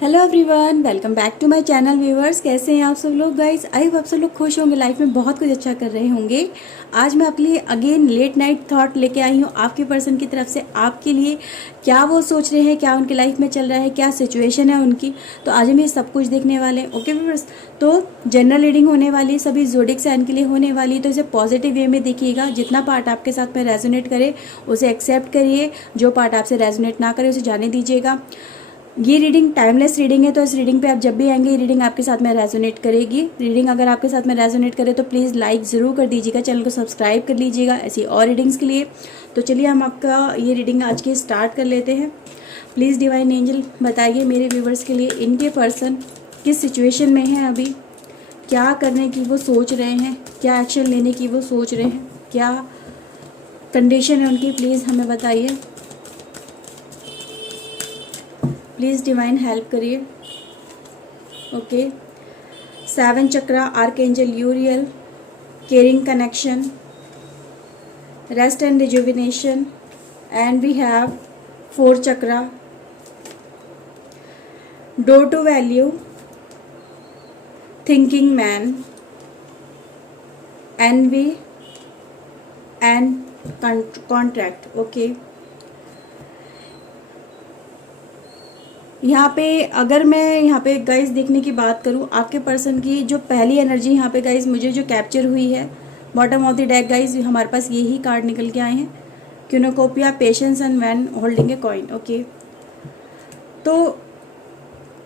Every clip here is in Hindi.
Hello everyone, welcome back to my channel. Viewers, कैसे हैं आप सब लोग? गाइस, आई होप आप सब लोग खुश होंगे, लाइफ में बहुत कुछ अच्छा कर रहे होंगे। आज मैं आपके लिए अगेन लेट नाइट थॉट लेके आई हूँ आपके पर्सन की तरफ से। आपके लिए क्या वो सोच रहे हैं, क्या उनकी लाइफ में चल रहा है, क्या सिचुएशन है उनकी, तो आज हम ये सब कुछ देखने वाले हैं। ओके व्यूवर्स, तो जनरल रीडिंग होने वाली, सभी ज़ोडिक साइन के लिए होने वाली, तो इसे पॉजिटिव वे में देखिएगा। जितना पार्ट आपके साथ में रेजोनेट करे उसे एक्सेप्ट करिए, जो पार्ट आपसे रेजोनेट ना करे उसे जाने दीजिएगा। ये रीडिंग टाइमलेस रीडिंग है, तो इस रीडिंग पे आप जब भी आएंगे ये रीडिंग आपके साथ में रेजोनेट करेगी। रीडिंग अगर आपके साथ में रेजोनेट करे तो प्लीज़ लाइक ज़रूर कर दीजिएगा, चैनल को सब्सक्राइब कर लीजिएगा ऐसी और रीडिंग्स के लिए। तो चलिए हम आपका ये रीडिंग आज की स्टार्ट कर लेते हैं। प्लीज़ डिवाइन एंजल बताइए मेरे व्यूवर्स के लिए इनके पर्सन किस सिचुएशन में है, अभी क्या करने की वो सोच रहे हैं, क्या एक्शन लेने की वो सोच रहे हैं, क्या कंडीशन है उनकी, प्लीज़ हमें बताइए। प्लीज़ डिवाइन हेल्प करिए। Okay, 7 chakra, archangel Uriel, caring connection, rest and rejuvenation, and we have 4 chakra, door to value, thinking man, envy and contract. Okay, यहाँ पे अगर मैं यहाँ पे गाइस देखने की बात करूँ आपके पर्सन की जो पहली एनर्जी यहाँ पे गाइस मुझे जो कैप्चर हुई है bottom of the deck guys, हमारे पास यही कार्ड निकल के आए हैं, cornucopia, patience and man holding a coin. Okay, तो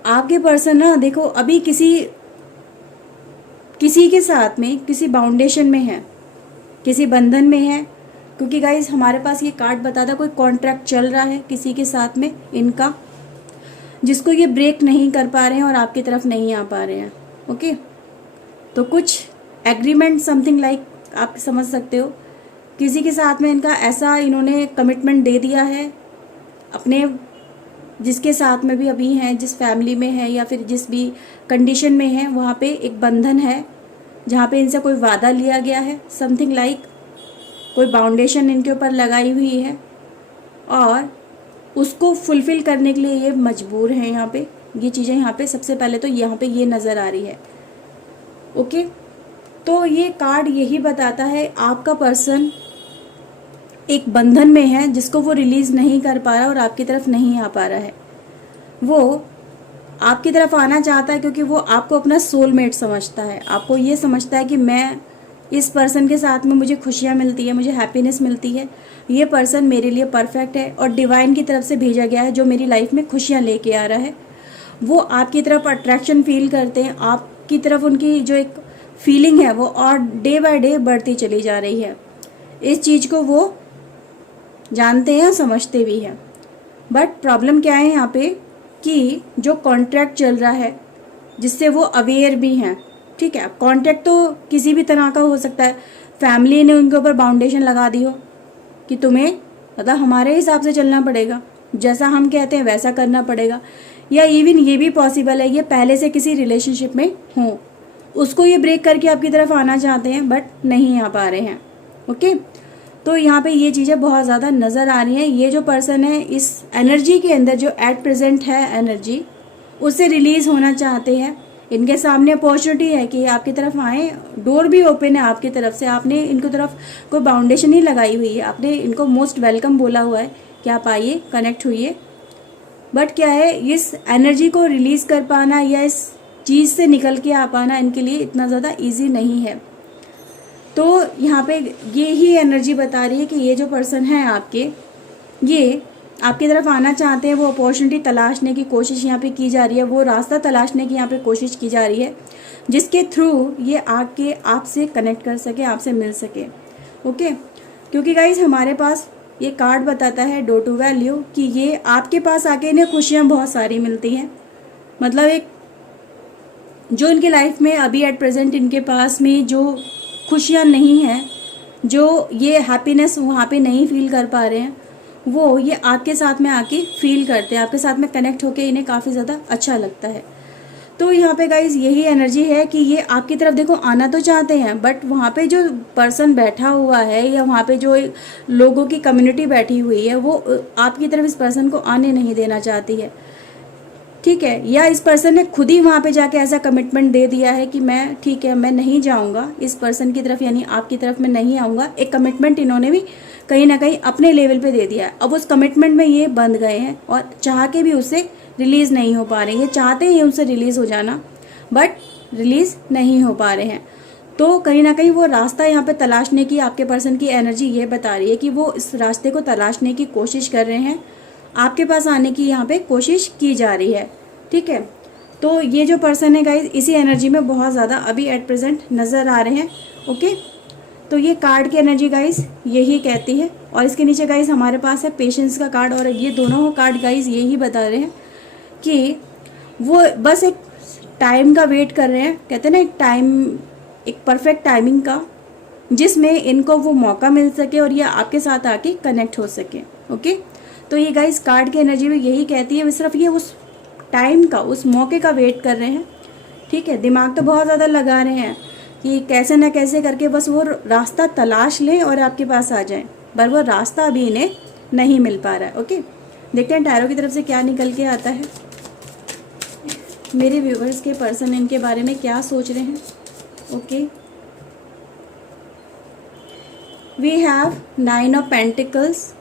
आपके पर्सन ना देखो अभी किसी के साथ में किसी बाउंडेशन में है, किसी बंधन में है, क्योंकि गाइस हमारे पास ये कार्ड बताता कोई कॉन्ट्रैक्ट चल रहा है किसी के साथ में इनका, जिसको ये ब्रेक नहीं कर पा रहे हैं और आपकी तरफ नहीं आ पा रहे हैं। ओके, तो कुछ एग्रीमेंट समथिंग लाइक आप समझ सकते हो, किसी के साथ में इनका ऐसा इन्होंने कमिटमेंट दे दिया है अपने, जिसके साथ में भी अभी हैं, जिस फैमिली में है या फिर जिस भी कंडीशन में है वहाँ पे एक बंधन है जहाँ पे इनसे कोई वादा लिया गया है, समथिंग लाइक कोई बाउंडेशन इनके ऊपर लगाई हुई है और उसको फुलफिल करने के लिए ये मजबूर हैं। यहाँ पे ये चीज़ें यहाँ पे सबसे पहले तो यहाँ पे ये नज़र आ रही है। ओके, तो ये कार्ड यही बताता है आपका पर्सन एक बंधन में है जिसको वो रिलीज़ नहीं कर पा रहा और आपकी तरफ नहीं आ पा रहा है। वो आपकी तरफ आना चाहता है क्योंकि वो आपको अपना सोलमेट समझता है, आपको ये समझता है कि मैं इस पर्सन के साथ में मुझे खुशियाँ मिलती है, मुझे हैप्पीनेस मिलती है, ये पर्सन मेरे लिए परफेक्ट है और डिवाइन की तरफ से भेजा गया है जो मेरी लाइफ में खुशियाँ लेके आ रहा है। वो आपकी तरफ अट्रैक्शन फील करते हैं, आपकी तरफ उनकी जो एक फीलिंग है वो और डे बाय डे बढ़ती चली जा रही है। इस चीज़ को वो जानते हैं, समझते भी हैं। बट प्रॉब्लम क्या है यहाँ पे कि जो कॉन्ट्रैक्ट चल रहा है जिससे वो अवेयर भी हैं, ठीक है। कॉन्ट्रैक्ट तो किसी भी तरह का हो सकता है, फैमिली ने उनके ऊपर बाउंडेशन लगा दी हो कि तुम्हें मतलब हमारे हिसाब से चलना पड़ेगा, जैसा हम कहते हैं वैसा करना पड़ेगा, या इवन ये भी पॉसिबल है ये पहले से किसी रिलेशनशिप में हो, उसको ये ब्रेक करके आपकी तरफ आना चाहते हैं बट नहीं आ पा रहे हैं। ओके, तो यहाँ पे ये चीज़ें बहुत ज़्यादा नज़र आ रही हैं। ये जो पर्सन है इस एनर्जी के अंदर जो एट प्रेजेंट है एनर्जी, उससे रिलीज़ होना चाहते हैं। इनके सामने अपॉर्चुनिटी है कि आपकी तरफ आए, डोर भी ओपन है आपकी तरफ से, आपने इनको तरफ कोई बाउंडेशन नहीं लगाई हुई है, आपने इनको मोस्ट वेलकम बोला हुआ है कि आप आइए, कनेक्ट हुइए। बट क्या है, इस एनर्जी को रिलीज़ कर पाना या इस चीज़ से निकल के आ पाना इनके लिए इतना ज़्यादा ईजी नहीं है। तो यहाँ पे ये ही एनर्जी बता रही है कि ये जो पर्सन है आपके, ये आपकी तरफ आना चाहते हैं, वो अपॉर्चुनिटी तलाशने की कोशिश यहाँ पे की जा रही है, वो रास्ता तलाशने की यहाँ पे कोशिश की जा रही है जिसके थ्रू ये आके आपसे कनेक्ट कर सके, आपसे मिल सके। ओके, क्योंकि गाइज हमारे पास ये कार्ड बताता है डोर टू वैल्यू कि ये आपके पास आके इन्हें खुशियाँ बहुत सारी मिलती हैं, मतलब एक जो इनकी लाइफ में अभी एट प्रेजेंट इनके पास में जो खुशियाँ नहीं हैं, जो ये हैप्पीनेस वहाँ पे नहीं फील कर पा रहे हैं, वो ये आपके साथ में आके फील करते हैं, आपके साथ में कनेक्ट होके इन्हें काफ़ी ज़्यादा अच्छा लगता है। तो यहाँ पे गाइज यही एनर्जी है कि ये आपकी तरफ देखो आना तो चाहते हैं बट वहाँ पे जो पर्सन बैठा हुआ है या वहाँ पे जो लोगों की कम्युनिटी बैठी हुई है वो आपकी तरफ इस पर्सन को आने नहीं देना चाहती है। ठीक है, या इस पर्सन ने खुद ही वहाँ पे जाके ऐसा कमिटमेंट दे दिया है कि मैं ठीक है, मैं नहीं जाऊँगा इस पर्सन की तरफ, यानी आपकी तरफ मैं नहीं आऊँगा। एक कमिटमेंट इन्होंने भी कहीं ना कहीं अपने लेवल पे दे दिया है। अब उस कमिटमेंट में ये बंध गए हैं और चाह के भी उससे रिलीज़ नहीं हो पा रहे हैं। चाहते हैं उनसे रिलीज़ हो जाना, बट रिलीज़ नहीं हो पा रहे हैं। तो कहीं ना कहीं वो रास्ता यहाँ पे तलाशने की आपके पर्सन की एनर्जी ये बता रही है कि वो इस रास्ते को तलाशने की कोशिश कर रहे हैं। आपके पास आने की यहाँ पे कोशिश की जा रही है। ठीक है, तो ये जो पर्सन है गाइज इसी एनर्जी में बहुत ज़्यादा अभी एट प्रेजेंट नज़र आ रहे हैं। ओके, तो ये कार्ड की एनर्जी गाइज यही कहती है। और इसके नीचे गाइज हमारे पास है पेशेंस का कार्ड, और ये दोनों कार्ड गाइज यही बता रहे हैं कि वो बस एक टाइम का वेट कर रहे हैं। कहते हैं ना, एक टाइम, एक परफेक्ट टाइमिंग का, जिसमें इनको वो मौका मिल सके और ये आपके साथ आके कनेक्ट हो सके। ओके, तो ये गाइस कार्ड की एनर्जी में यही कहती है, सिर्फ ये उस टाइम का, उस मौके का वेट कर रहे हैं। ठीक है, दिमाग तो बहुत ज़्यादा लगा रहे हैं कि कैसे ना कैसे करके बस वो रास्ता तलाश लें और आपके पास आ जाएं, पर वो रास्ता अभी इन्हें नहीं मिल पा रहा है। ओके, देखते हैं टैरो की तरफ से क्या निकल के आता है। मेरे व्यूवर्स के पर्सन इनके बारे में क्या सोच रहे हैं। Okay, we have 9 of pentacles,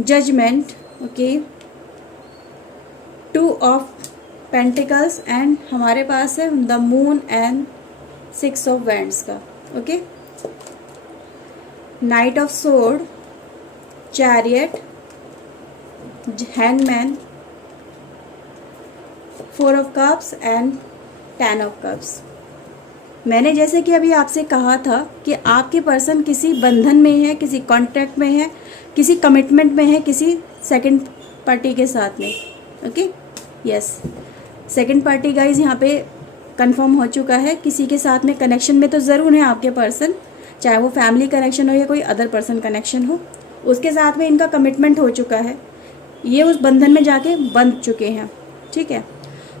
judgement, okay, 2 of pentacles and हमारे पास है the moon and 6 of wands का। Okay, knight of sword, chariot, hangman, 4 of cups and 10 of cups. मैंने जैसे कि अभी आपसे कहा था कि आपके पर्सन किसी बंधन में है, किसी कॉन्ट्रैक्ट में है, किसी कमिटमेंट में है, किसी सेकंड पार्टी के साथ में। Okay, yes, second party guys यहाँ पे कंफर्म हो चुका है। किसी के साथ में कनेक्शन में तो ज़रूर है आपके पर्सन, चाहे वो फैमिली कनेक्शन हो या कोई अदर पर्सन कनेक्शन हो, उसके साथ में इनका कमिटमेंट हो चुका है। ये उस बंधन में जाके बंध चुके हैं। ठीक है,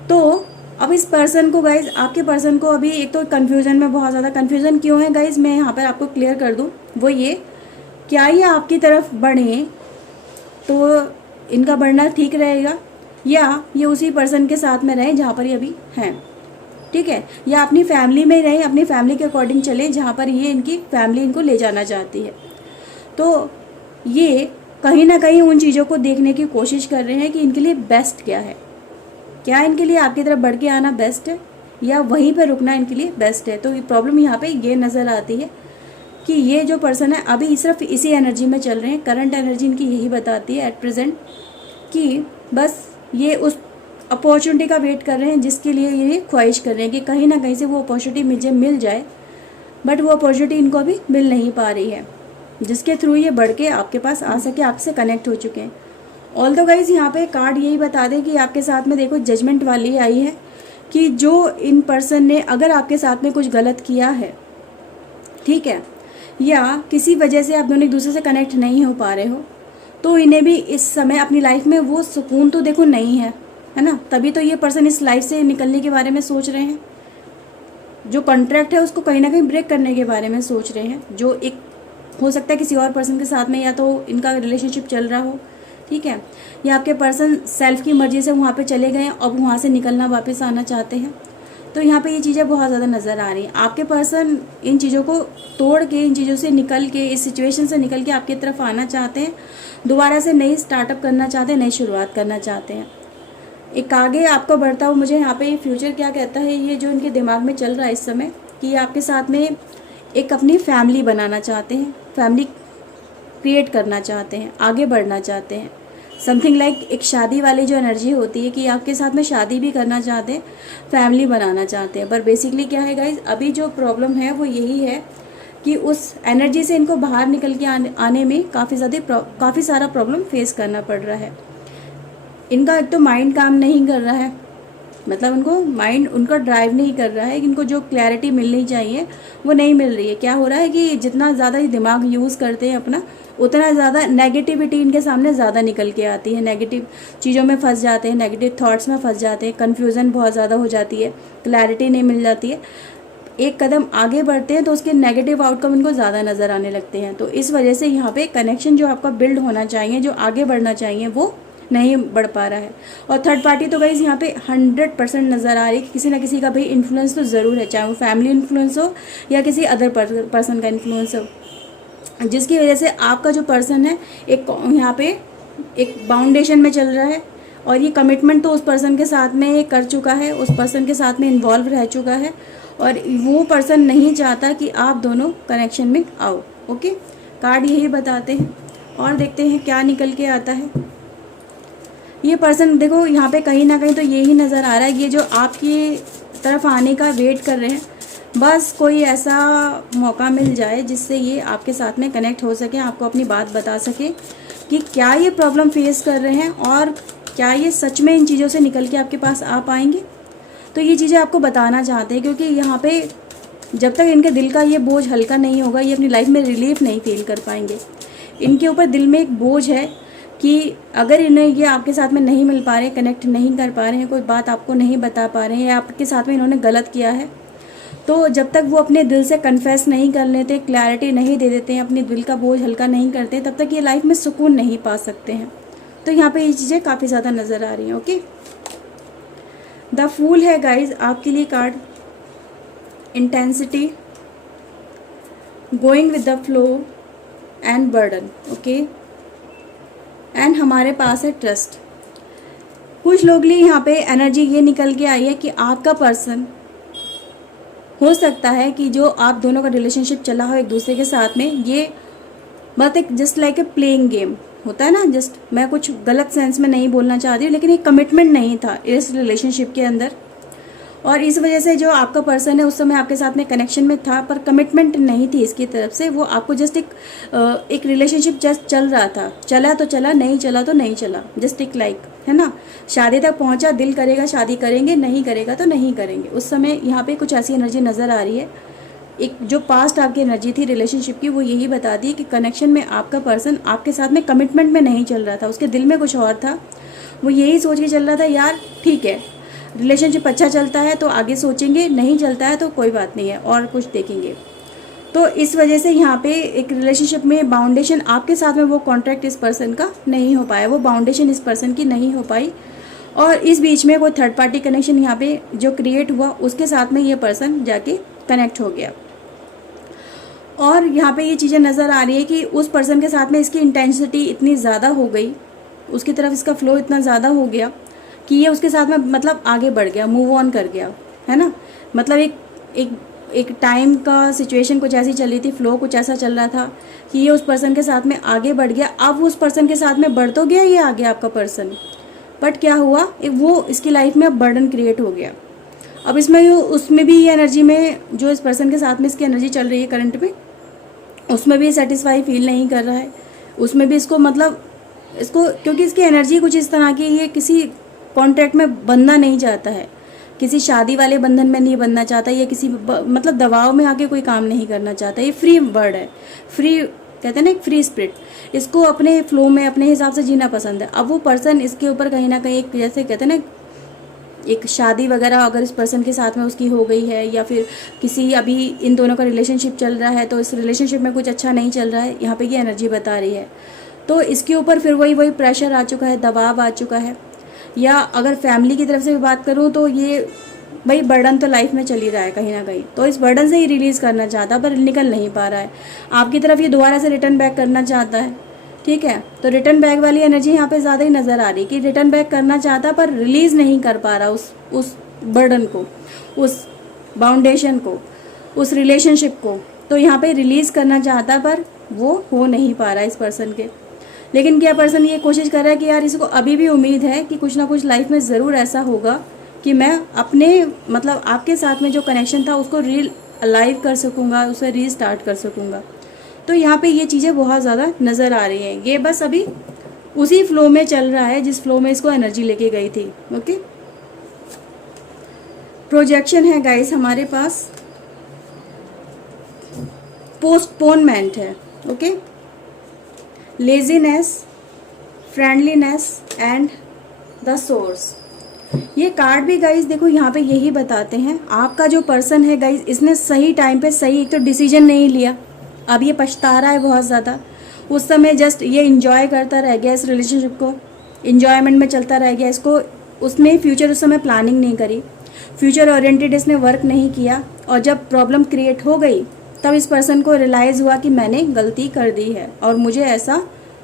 तो अब इस पर्सन को गाइज, आपके पर्सन को अभी एक तो कन्फ्यूज़न में, बहुत ज़्यादा कन्फ्यूज़न क्यों है गाइज, मैं यहाँ पर आपको क्लियर कर दूँ। वो ये, क्या ये आपकी तरफ बढ़े तो इनका बढ़ना ठीक रहेगा, या ये उसी पर्सन के साथ में रहे जहाँ पर ये अभी हैं। ठीक है, या अपनी फैमिली में रहे, अपनी फैमिली के अकॉर्डिंग चले जहाँ पर ये इनकी फैमिली इनको ले जाना चाहती है। तो ये कहीं ना कहीं उन चीज़ों को देखने की कोशिश कर रहे हैं कि इनके लिए बेस्ट क्या है। क्या इनके लिए आपकी तरफ बढ़ के आना बेस्ट है, या वहीं पर रुकना इनके लिए बेस्ट है। तो ये प्रॉब्लम यहाँ पे ये नज़र आती है कि ये जो पर्सन है अभी सिर्फ इसी एनर्जी में चल रहे हैं। करंट एनर्जी इनकी यही बताती है एट प्रेजेंट कि बस ये उस अपॉर्चुनिटी का वेट कर रहे हैं जिसके लिए ये ख्वाहिश कर रहे हैं कि कहीं ना कहीं से वो अपॉर्चुनिटी मुझे मिल जाए, बट वो अपॉर्चुनिटी इनको अभी मिल नहीं पा रही है, जिसके थ्रू ये बढ़ के आपके पास आ सके, आपसे कनेक्ट हो चुके हैं। ऑल दो गाइज यहाँ पे कार्ड यही बता दें कि आपके साथ में देखो जजमेंट वाली आई है कि जो इन पर्सन ने अगर आपके साथ में कुछ गलत किया है, ठीक है, या किसी वजह से आप दोनों एक दूसरे से कनेक्ट नहीं हो पा रहे हो, तो इन्हें भी इस समय अपनी लाइफ में वो सुकून तो देखो नहीं है, है ना। तभी तो ये पर्सन इस लाइफ से निकलने के बारे में सोच रहे हैं, जो कॉन्ट्रैक्ट है उसको कहीं ना कहीं ब्रेक करने के बारे में सोच रहे हैं, जो एक हो सकता है किसी और पर्सन के साथ में, या तो इनका रिलेशनशिप चल रहा हो, ठीक है, या आपके पर्सन सेल्फ की मर्जी से वहाँ पे चले गए, अब वहाँ से निकलना, वापस आना चाहते हैं। तो यहाँ पे ये चीज़ें बहुत ज़्यादा नज़र आ रही हैं। आपके पर्सन इन चीज़ों को तोड़ के, इन चीज़ों से निकल के, इस सिचुएशन से निकल के आपकी तरफ आना चाहते हैं, दोबारा से नई स्टार्टअप करना चाहते हैं, नई शुरुआत करना चाहते हैं। एक आगे आपका बढ़ता हुआ, मुझे यहाँ पे फ्यूचर क्या कहता है, ये जो इनके दिमाग में चल रहा है इस समय, कि आपके साथ में एक अपनी फैमिली बनाना चाहते हैं, फैमिली क्रिएट करना चाहते हैं, आगे बढ़ना चाहते हैं। समथिंग लाइक एक शादी वाली जो एनर्जी होती है कि आपके साथ में शादी भी करना चाहते हैं, फैमिली बनाना चाहते हैं। पर बेसिकली क्या है गाइज, अभी जो प्रॉब्लम है वो यही है कि उस एनर्जी से इनको बाहर निकल के आने में काफ़ी सारा प्रॉब्लम फेस करना पड़ रहा है। इनका एक तो माइंड काम नहीं कर रहा है, मतलब उनको माइंड उनका ड्राइव नहीं कर रहा है, इनको जो क्लैरिटी मिलनी चाहिए वो नहीं मिल रही है। क्या हो रहा है कि जितना ज़्यादा ये दिमाग यूज़ करते हैं अपना, उतना ज़्यादा नेगेटिविटी इनके सामने ज़्यादा निकल के आती है, नेगेटिव चीज़ों में फंस जाते हैं, नेगेटिव थॉट्स में फंस जाते हैं, कन्फ्यूज़न बहुत ज़्यादा हो जाती है, क्लैरिटी नहीं मिल जाती है। एक कदम आगे बढ़ते हैं तो उसके नेगेटिव आउटकम इनको ज़्यादा नज़र आने लगते हैं। तो इस वजह से यहाँ पे कनेक्शन जो आपका बिल्ड होना चाहिए, जो आगे बढ़ना चाहिए, वो नहीं बढ़ पा रहा है। और थर्ड पार्टी तो गाइस यहाँ पे 100% नज़र आ रही है कि किसी ना किसी का भाई इन्फ्लुएंस तो ज़रूर है, चाहे वो फैमिली इन्फ्लुएंस हो या किसी अदर पर्सन का इन्फ्लुएंस हो, जिसकी वजह से आपका जो पर्सन है एक यहाँ पे एक बाउंडेशन में चल रहा है और ये कमिटमेंट तो उस पर्सन के साथ में कर चुका है, उस पर्सन के साथ में इन्वॉल्व रह चुका है और वो पर्सन नहीं चाहता कि आप दोनों कनेक्शन में आओ। ओके, कार्ड यही बताते हैं और देखते हैं क्या निकल के आता है। ये पर्सन देखो यहाँ पे कहीं ना कहीं तो यही नज़र आ रहा है, ये जो आपकी तरफ आने का वेट कर रहे हैं, बस कोई ऐसा मौका मिल जाए जिससे ये आपके साथ में कनेक्ट हो सके, आपको अपनी बात बता सके कि क्या ये प्रॉब्लम फेस कर रहे हैं और क्या ये सच में इन चीज़ों से निकल के आपके पास आ पाएंगे। तो ये चीज़ें आपको बताना चाहते हैं, क्योंकि यहाँ पे जब तक इनके दिल का ये बोझ हल्का नहीं होगा, ये अपनी लाइफ में रिलीफ नहीं फील कर पाएंगे। इनके ऊपर दिल में एक बोझ है कि अगर इन्हें ये आपके साथ में नहीं मिल पा रहे, कनेक्ट नहीं कर पा रहे हैं, कोई बात आपको नहीं बता पा रहे हैं या आपके साथ में इन्होंने गलत किया है, तो जब तक वो अपने दिल से कन्फेस नहीं कर लेते, क्लैरिटी नहीं दे देते हैं, अपने दिल का बोझ हल्का नहीं करते, तब तक ये लाइफ में सुकून नहीं पा सकते हैं। तो यहाँ पे ये चीज़ें काफ़ी ज़्यादा नज़र आ रही हैं। ओके, द फूल है गाइज आपके लिए card. Intensity, going with the flow and burden. Okay, and हमारे पास है ट्रस्ट। कुछ लोग लिए यहाँ पे एनर्जी ये निकल के आई है कि आपका पर्सन हो सकता है कि जो आप दोनों का रिलेशनशिप चला हो एक दूसरे के साथ में, ये बात एक just like a playing game होता है ना, जस्ट मैं कुछ गलत सेंस में नहीं बोलना चाह रही हूँ, लेकिन एक कमिटमेंट नहीं था इस रिलेशनशिप के अंदर और इस वजह से जो आपका पर्सन है उस समय आपके साथ में कनेक्शन में था पर कमिटमेंट नहीं थी इसकी तरफ से। वो आपको जस्ट एक रिलेशनशिप जस्ट चल रहा था, चला तो चला, नहीं चला तो नहीं चला, जस्ट एक लाइक है ना, शादी तक पहुंचा, दिल करेगा शादी करेंगे, नहीं करेगा तो नहीं करेंगे। उस समय यहाँ पे कुछ ऐसी एनर्जी नज़र आ रही है। एक जो पास्ट आपकी एनर्जी थी रिलेशनशिप की, वो यही बताती है कि कनेक्शन में आपका पर्सन आपके साथ में कमिटमेंट में नहीं चल रहा था, उसके दिल में कुछ और था। वो यही सोच के चल रहा था यार ठीक है रिलेशनशिप अच्छा चलता है तो आगे सोचेंगे, नहीं चलता है तो कोई बात नहीं है और कुछ देखेंगे। तो इस वजह से यहाँ पे एक रिलेशनशिप में बाउंडेशन आपके साथ में वो कॉन्ट्रैक्ट इस पर्सन का नहीं हो पाया, वो बाउंडेशन इस पर्सन की नहीं हो पाई और इस बीच में कोई थर्ड पार्टी कनेक्शन यहाँ पे जो क्रिएट हुआ उसके साथ में ये पर्सन जाके कनेक्ट हो गया। और यहाँ पे ये चीज़ें नज़र आ रही है कि उस पर्सन के साथ में इसकी इंटेंसिटी इतनी ज़्यादा हो गई, उसकी तरफ इसका फ्लो इतना ज़्यादा हो गया कि ये उसके साथ में मतलब आगे बढ़ गया, मूव ऑन कर गया, है ना। मतलब एक टाइम का सिचुएशन कुछ ऐसी चल रही थी, फ्लो कुछ ऐसा चल रहा था कि ये उस पर्सन के साथ में आगे बढ़ गया। अब उस पर्सन के साथ में बढ़ तो गया ये आगे आपका पर्सन, बट क्या हुआ, वो इसकी लाइफ में अब बर्डन क्रिएट हो गया। अब इसमें उसमें भी ये एनर्जी में जो इस पर्सन के साथ में इसकी एनर्जी चल रही है करंट में, उसमें भी सेटिस्फाई फील नहीं कर रहा है, उसमें भी इसको मतलब इसको क्योंकि इसकी एनर्जी कुछ इस तरह की, ये किसी कॉन्ट्रैक्ट में बंधना नहीं चाहता है, किसी शादी वाले बंधन में नहीं बनना चाहता, या किसी मतलब दबाव में आके कोई काम नहीं करना चाहता। ये फ्री बर्ड है, फ्री कहते हैं ना, एक फ्री स्पिरिट, इसको अपने फ्लो में अपने हिसाब से जीना पसंद है। अब वो पर्सन इसके ऊपर कहीं ना कहीं एक जैसे कहते हैं ना, एक शादी वगैरह अगर इस पर्सन के साथ में उसकी हो गई है या फिर किसी अभी इन दोनों का रिलेशनशिप चल रहा है तो इस रिलेशनशिप में कुछ अच्छा नहीं चल रहा है, यहाँ पे ये एनर्जी बता रही है। तो इसके ऊपर फिर वही प्रेशर आ चुका है, दबाव आ चुका है। या अगर फैमिली की तरफ से भी बात करूँ तो ये भाई बर्डन तो लाइफ में चल ही रहा है कहीं ना कहीं, तो इस बर्डन से ही रिलीज़ करना चाहता पर निकल नहीं पा रहा है। आपकी तरफ ये दोबारा से रिटर्न बैक करना चाहता है, ठीक है। तो रिटर्न बैक वाली एनर्जी यहाँ पे ज़्यादा ही नज़र आ रही कि रिटर्न बैक करना चाहता पर रिलीज़ नहीं कर पा रहा उस बर्डन को, उस बाउंडेशन को, उस रिलेशनशिप को। तो यहाँ पे रिलीज़ करना चाहता पर वो हो नहीं पा रहा इस पर्सन के। लेकिन क्या पर्सन ये कोशिश कर रहा है कि यार इसको अभी भी उम्मीद है कि कुछ ना कुछ लाइफ में ज़रूर ऐसा होगा कि मैं अपने मतलब आपके साथ में जो कनेक्शन था उसको अलाइव कर सकूँगा, उसे रीस्टार्ट कर सकूँगा। तो यहाँ पे ये चीज़ें बहुत ज़्यादा नज़र आ रही हैं। ये बस अभी उसी फ्लो में चल रहा है जिस फ्लो में इसको एनर्जी लेके गई थी। ओके, प्रोजेक्शन है गाइस हमारे पास, पोस्टपोनमेंट है। Okay, laziness, friendliness and the source. ये कार्ड भी गाइस देखो यहाँ पे यही बताते हैं, आपका जो पर्सन है गाइस इसने सही टाइम पे सही एक तो डिसीजन नहीं लिया, अब ये पछता रहा है बहुत ज़्यादा। उस समय जस्ट ये इंजॉय करता रह गया इस रिलेशनशिप को, इंजॉयमेंट में चलता रह गया, इसको उसने फ्यूचर उस समय प्लानिंग नहीं करी, फ्यूचर ओरिएंटेड इसने वर्क नहीं किया, और जब प्रॉब्लम क्रिएट हो गई तब इस पर्सन को रियलाइज़ हुआ कि मैंने गलती कर दी है, और मुझे ऐसा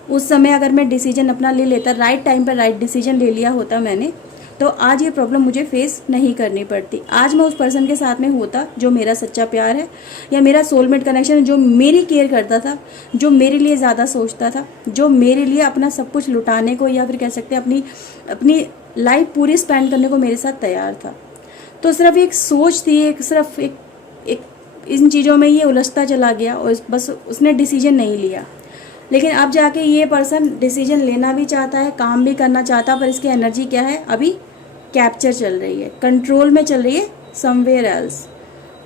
उस समय अगर मैं डिसीजन अपना ले लेता, राइट टाइम पर राइट डिसीजन ले लिया होता मैंने, तो आज ये प्रॉब्लम मुझे फेस नहीं करनी पड़ती। आज मैं उस पर्सन के साथ में होता जो मेरा सच्चा प्यार है, या मेरा सोलमेट कनेक्शन, जो मेरी केयर करता था, जो मेरे लिए ज़्यादा सोचता था, जो मेरे लिए अपना सब कुछ लुटाने को, या फिर कह सकते हैं अपनी लाइफ पूरी स्पेंड करने को मेरे साथ तैयार था। तो सिर्फ एक सोच थी, एक इन चीज़ों में ये उलझता चला गया, और बस उसने डिसीजन नहीं लिया। लेकिन अब जाके ये पर्सन डिसीजन लेना भी चाहता है, काम भी करना चाहता, पर इसकी एनर्जी क्या है, अभी कैप्चर चल रही है, कंट्रोल में चल रही है समवेयर एल्स।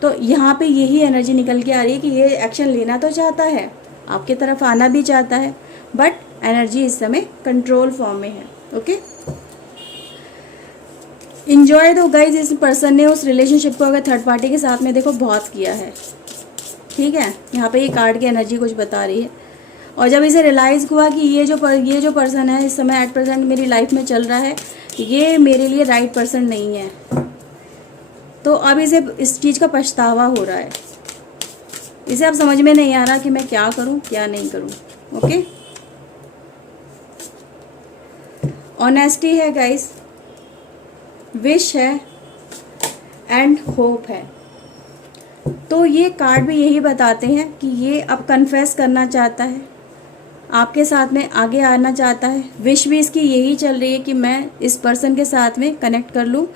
तो यहाँ पे यही एनर्जी निकल के आ रही है कि ये एक्शन लेना तो चाहता है, आपके तरफ आना भी चाहता है, बट एनर्जी इस समय कंट्रोल फॉर्म में है। ओके, इंजॉय दो गाइज। इस पर्सन ने उस रिलेशनशिप को अगर थर्ड पार्टी के साथ में देखो बहुत किया है, ठीक है, यहाँ पे ये कार्ड की एनर्जी कुछ बता रही है। और जब इसे रियलाइज़ हुआ कि ये जो पर्सन है इस समय एट प्रेजेंट मेरी लाइफ में चल रहा है, ये मेरे लिए राइट पर्सन नहीं है, तो अब इसे इस चीज़ का पछतावा हो रहा है। इसे अब समझ में नहीं आ रहा कि मैं क्या करूं क्या नहीं करूं। ओके, ऑनेस्टी है गाइस, विश है एंड होप है। तो ये कार्ड भी यही बताते हैं कि ये अब कन्फेस करना चाहता है, आपके साथ में आगे आना चाहता है। विश भी इसकी यही चल रही है कि मैं इस पर्सन के साथ में कनेक्ट कर लूँ,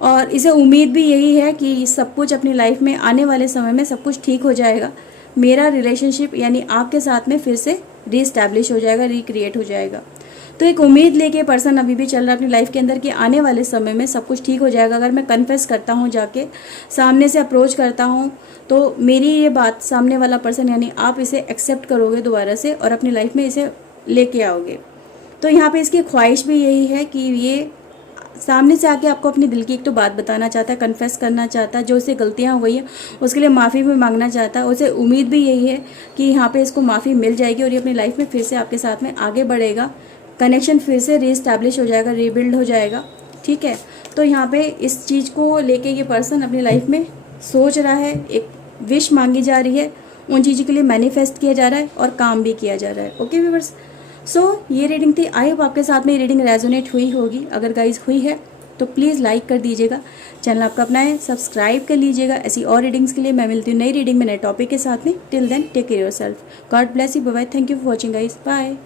और इसे उम्मीद भी यही है कि सब कुछ अपनी लाइफ में आने वाले समय में सब कुछ ठीक हो जाएगा, मेरा रिलेशनशिप यानी आपके साथ में फिर से रीस्टैब्लिश हो जाएगा, रिक्रिएट हो जाएगा। तो एक उम्मीद लेके पर्सन अभी भी चल रहा है अपनी लाइफ के अंदर कि आने वाले समय में सब कुछ ठीक हो जाएगा। अगर मैं कन्फेस करता हूँ, जाके सामने से अप्रोच करता हूँ, तो मेरी ये बात सामने वाला पर्सन यानी आप इसे एक्सेप्ट करोगे दोबारा से, और अपनी लाइफ में इसे लेके आओगे। तो यहाँ पे इसकी ख्वाहिश भी यही है कि ये सामने से आके आपको अपनी दिल की एक तो बात बताना चाहता है, कन्फेस करना चाहता है, जो उससे गलतियाँ हो गई हैं उसके लिए माफ़ी भी मांगना चाहता है। उसे उम्मीद भी यही है कि यहाँ पे इसको माफ़ी मिल जाएगी, और ये अपनी लाइफ में फिर से आपके साथ में आगे बढ़ेगा, कनेक्शन फिर से रीस्टैब्लिश हो जाएगा, रीबिल्ड हो जाएगा, ठीक है। तो यहाँ पे इस चीज़ को लेके ये पर्सन अपनी लाइफ में सोच रहा है, एक विश मांगी जा रही है, उन चीज़ों के लिए मैनिफेस्ट किया जा रहा है और काम भी किया जा रहा है। ओके व्यूअर्स, सो ये रीडिंग थी। आई होप आपके साथ में ये रीडिंग रेजोनेट हुई होगी। अगर गाइज हुई है तो प्लीज़ लाइक कर दीजिएगा, चैनल आपका अपना है, सब्सक्राइब कर लीजिएगा। ऐसी और रीडिंग्स के लिए मैं मिलती हूँ नई रीडिंग में नए टॉपिक के साथ में। Till then take care yourself, God bless you, bye bye, thank you for watching guys, bye.